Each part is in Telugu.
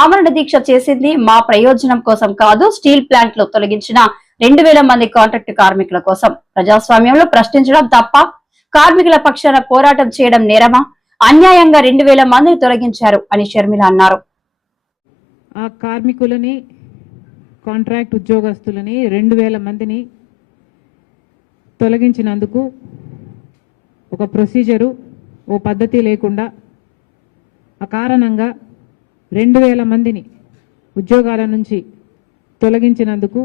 ఆమరణ దీక్ష చేసింది మా ప్రయోజనం కోసం కాదు, స్టీల్ ప్లాంట్ లో తొలగించిన 2000 మంది కాంట్రాక్టు కార్మికుల కోసం. ప్రజాస్వామ్యంలో ప్రశ్నించడం తప్ప, కార్మికుల పక్షాన పోరాటం చేయడం నేరమా? అన్యాయంగా 2000 మందిని తొలగించారు అని షర్మిల అన్నారు. ఆ కార్మికులని, కాంట్రాక్ట్ ఉద్యోగస్తులని 2000 మందిని తొలగించినందుకు ఒక ప్రొసీజరు, ఓ పద్ధతి లేకుండా అకారణంగా 2000 మందిని ఉద్యోగాల నుంచి తొలగించినందుకు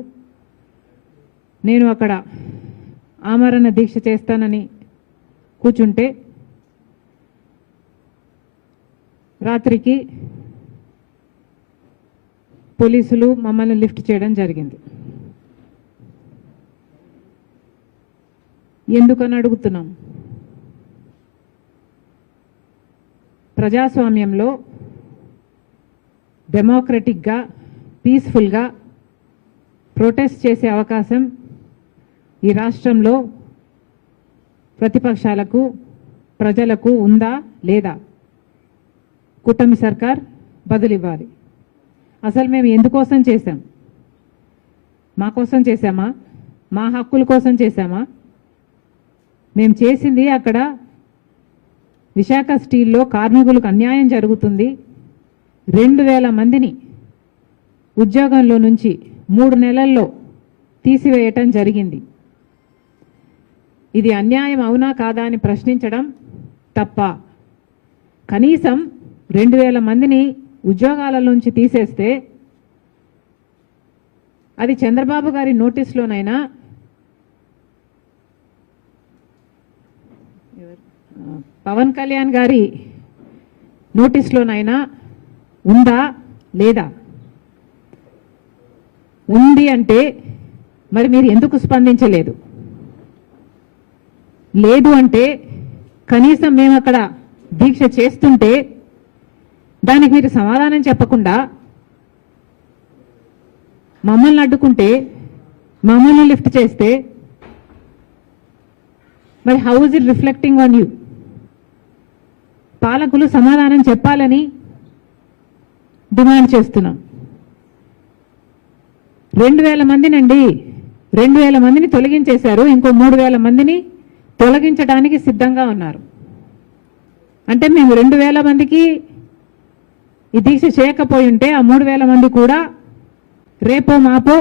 నేను అక్కడ ఆమరణ దీక్ష చేస్తానని కూర్చుంటే రాత్రికి పోలీసులు మమ్మల్ని లిఫ్ట్ చేయడం జరిగింది. ఎందుకని అడుగుతున్నాం? ప్రజాస్వామ్యంలో డెమోక్రటిక్గా, పీస్ఫుల్గా ప్రొటెస్ట్ చేసే అవకాశం ఈ రాష్ట్రంలో ప్రతిపక్షాలకు, ప్రజలకు ఉందా లేదా? కూటమి సర్కార్ బదులివ్వాలి. అసలు మేము ఎందుకోసం చేశాం? మా కోసం చేశామా? మా హక్కుల కోసం చేశామా? మేము చేసింది అక్కడ విశాఖ స్టీల్లో కార్మికులకు అన్యాయం జరుగుతుంది. 2000 మందిని ఉద్యోగంలో నుంచి 3 నెలల్లో తీసివేయటం జరిగింది. ఇది అన్యాయం అవునా కాదా అని ప్రశ్నించడం తప్ప. కనీసం 2000 మందిని ఉద్యోగాల నుంచి తీసేస్తే అది చంద్రబాబు గారి నోటీస్లోనైనా, పవన్ కళ్యాణ్ గారి నోటీస్లోనైనా ఉందా లేదా? ఉంది అంటే మరి మీరు ఎందుకు స్పందించలేదు? లేదు అంటే కనీసం మేము అక్కడ దీక్ష చేస్తుంటే దానికి మీరు సమాధానం చెప్పకుండా మమ్మల్ని అడ్డుకుంటే, మమ్మల్ని లిఫ్ట్ చేస్తే మరి how is it reflecting on you? పాలకులు సమాధానం చెప్పాలని డిమాండ్ చేస్తున్నాం. 2000 మందినండి, 2000 మందిని తొలగించేశారు. ఇంకో 3000 మందిని తొలగించడానికి సిద్ధంగా ఉన్నారు. అంటే మేము 2000 మందికి ఈ దీక్ష చేయకపోయి ఉంటే ఆ 3000 మంది కూడా రేపో మాపో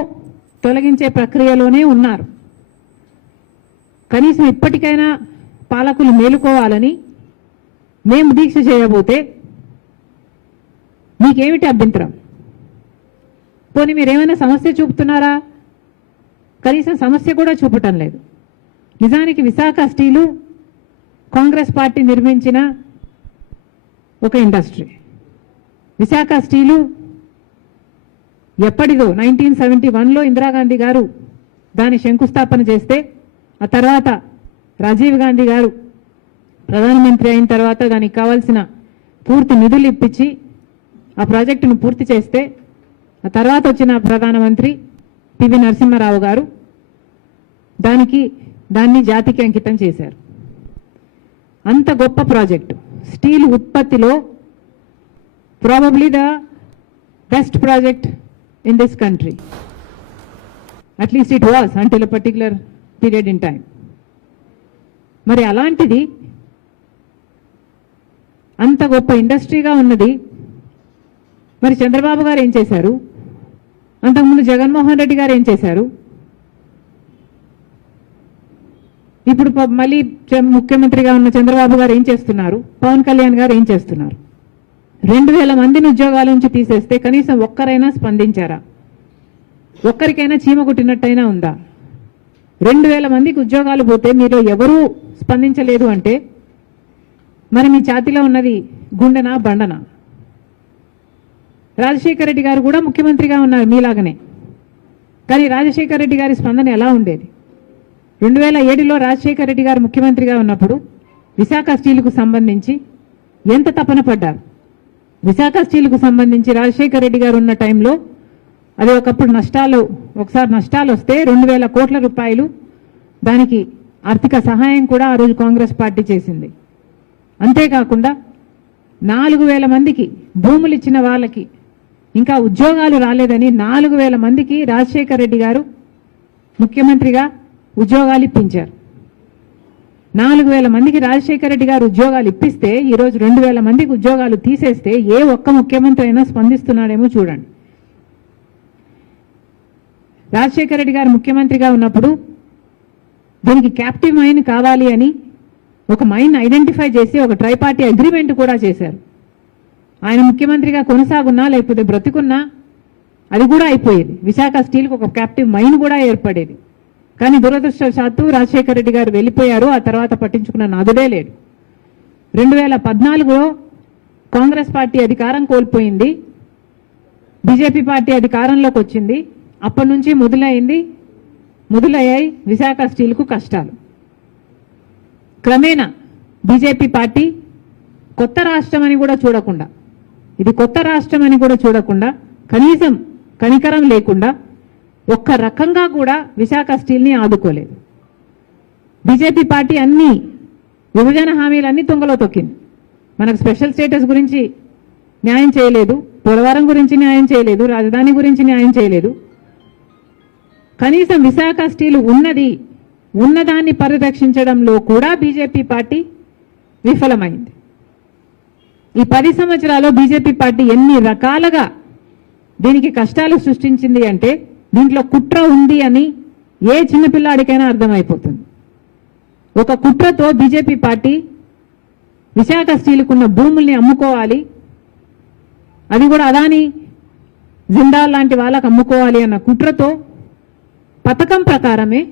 తొలగించే ప్రక్రియలోనే ఉన్నారు. కనీసం ఇప్పటికైనా పాలకులు మేలుకోవాలని మేము దీక్ష చేయబోతే మీకేమిటి అభ్యంతరం? పోనీ మీరేమైనా సమస్య చూపుతున్నారా? కనీసం సమస్య కూడా చూపటం లేదు. నిజానికి విశాఖ స్టీలు కాంగ్రెస్ పార్టీ నిర్మించిన ఒక ఇండస్ట్రీ. విశాఖ స్టీలు ఎప్పటిదో 1971లో ఇందిరాగాంధీ గారు దాని శంకుస్థాపన చేస్తే, ఆ తర్వాత రాజీవ్ గాంధీ గారు ప్రధానమంత్రి అయిన తర్వాత దానికి కావాల్సిన పూర్తి నిధులు ఇప్పించి ఆ ప్రాజెక్టును పూర్తి చేస్తే, ఆ తర్వాత వచ్చిన ప్రధానమంత్రి పివి నరసింహారావు గారు దాన్ని జాతికి అంకితం చేశారు. అంత గొప్ప ప్రాజెక్టు. స్టీల్ ఉత్పత్తిలో probably the best project in this country. At least it was until a particular period in time. మరి అలాంటిది అంత గొప్ప ఇండస్ట్రీగా ఉన్నది మరి చంద్రబాబు గారు ఏం చేశారు? అంతకుముందు జగన్మోహన్ రెడ్డి గారు ఏం చేశారు? ఇప్పుడు మళ్ళీ ముఖ్యమంత్రిగా ఉన్న చంద్రబాబు గారు ఏం చేస్తున్నారు? పవన్ కళ్యాణ్ గారు ఏం చేస్తున్నారు? 2000 మందిని ఉద్యోగాల నుంచి తీసేస్తే కనీసం ఒక్కరైనా స్పందించారా? ఒక్కరికైనా చీమ కుట్టినట్టయినా ఉందా? 2000 మందికి ఉద్యోగాలు పోతే మీరు ఎవరూ స్పందించలేదు అంటే మరి మీ ఛాతీలో ఉన్నది గుండెనా బండనా? రాజశేఖర రెడ్డి గారు కూడా ముఖ్యమంత్రిగా ఉన్నారు మీలాగనే. కానీ రాజశేఖర రెడ్డి గారి స్పందన ఎలా ఉండేది? 2007లో రాజశేఖర రెడ్డి గారు ముఖ్యమంత్రిగా ఉన్నప్పుడు విశాఖ స్టీల్కు సంబంధించి ఎంత తపన పడ్డారు? విశాఖ స్టీల్కు సంబంధించి రాజశేఖర రెడ్డి గారు ఉన్న టైంలో అది ఒకప్పుడు ఒకసారి నష్టాలు వస్తే 2000 కోట్ల రూపాయలు దానికి ఆర్థిక సహాయం కూడా ఆ రోజు కాంగ్రెస్ పార్టీ చేసింది. అంతేకాకుండా 4000 మందికి భూములు ఇచ్చిన వాళ్ళకి ఇంకా ఉద్యోగాలు రాలేదని 4,000 మందికి రాజశేఖర్ రెడ్డి గారు ముఖ్యమంత్రిగా ఉద్యోగాలు ఇప్పించారు. 4,000 మందికి రాజశేఖర్ రెడ్డి గారు ఉద్యోగాలు ఇప్పిస్తే ఈరోజు 2,000 మందికి ఉద్యోగాలు తీసేస్తే ఏ ఒక్క ముఖ్యమంత్రి అయినా స్పందిస్తున్నాడేమో చూడండి. రాజశేఖర్ రెడ్డి గారు ముఖ్యమంత్రిగా ఉన్నప్పుడు దీనికి క్యాప్టివ్ మైన్ కావాలి అని ఒక మైన్ ఐడెంటిఫై చేసి ఒక ట్రైపార్టీ అగ్రిమెంట్ కూడా చేశారు. ఆయన ముఖ్యమంత్రిగా కొనసాగున్నా లేకపోతే బ్రతికున్నా అది కూడా అయిపోయేది. విశాఖ స్టీల్కి ఒక క్యాప్టివ్ మైన్ కూడా ఏర్పడేది. కానీ దురదృష్టవశాత్తు రాజశేఖర్ రెడ్డి గారు వెళ్ళిపోయారు. ఆ తర్వాత పట్టించుకున్న నాదుడే లేడు. 2014లో కాంగ్రెస్ పార్టీ అధికారం కోల్పోయింది, బీజేపీ పార్టీ అధికారంలోకి వచ్చింది. అప్పటి నుంచి మొదలయ్యాయి విశాఖ స్టీల్కు కష్టాలు. క్రమేణా బీజేపీ పార్టీ కొత్త రాష్ట్రం అని కూడా చూడకుండా, ఇది కొత్త రాష్ట్రం అని కూడా చూడకుండా, కనీసం కనికరం లేకుండా ఒక్క రకంగా కూడా విశాఖ స్టీల్ని ఆదుకోలేదు. బీజేపీ పార్టీ అన్ని విభజన హామీలన్నీ తుంగలో తొక్కింది. మనకు స్పెషల్ స్టేటస్ గురించి న్యాయం చేయలేదు, పోలవరం గురించి న్యాయం చేయలేదు, రాజధాని గురించి న్యాయం చేయలేదు. కనీసం విశాఖ స్టీల్ ఉన్నదాన్ని పరిరక్షించడంలో కూడా బీజేపీ పార్టీ విఫలమైంది. ఈ 10 సంవత్సరాల్లో బీజేపీ పార్టీ ఎన్ని రకాలుగా దీనికి కష్టాలు సృష్టించింది అంటే దీంట్లో కుట్ర ఉంది అని ఏ చిన్నపిల్లాడికైనా అర్థమైపోతుంది. ఒక కుట్రతో బీజేపీ పార్టీ విశాఖ స్టీల్కున్న భూముల్ని అమ్ముకోవాలి, అది కూడా అదాని జిందాల్ లాంటి వాళ్ళకు అమ్ముకోవాలి అన్న కుట్రతో పథకం ప్రకారమే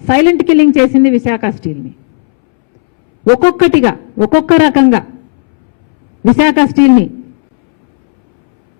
సైలెంట్ కిల్లింగ్ చేసింది విశాఖ స్టీల్ని. ఒక్కొక్కటిగా ఒక్కొక్క రకంగా విశాఖ స్టీల్ని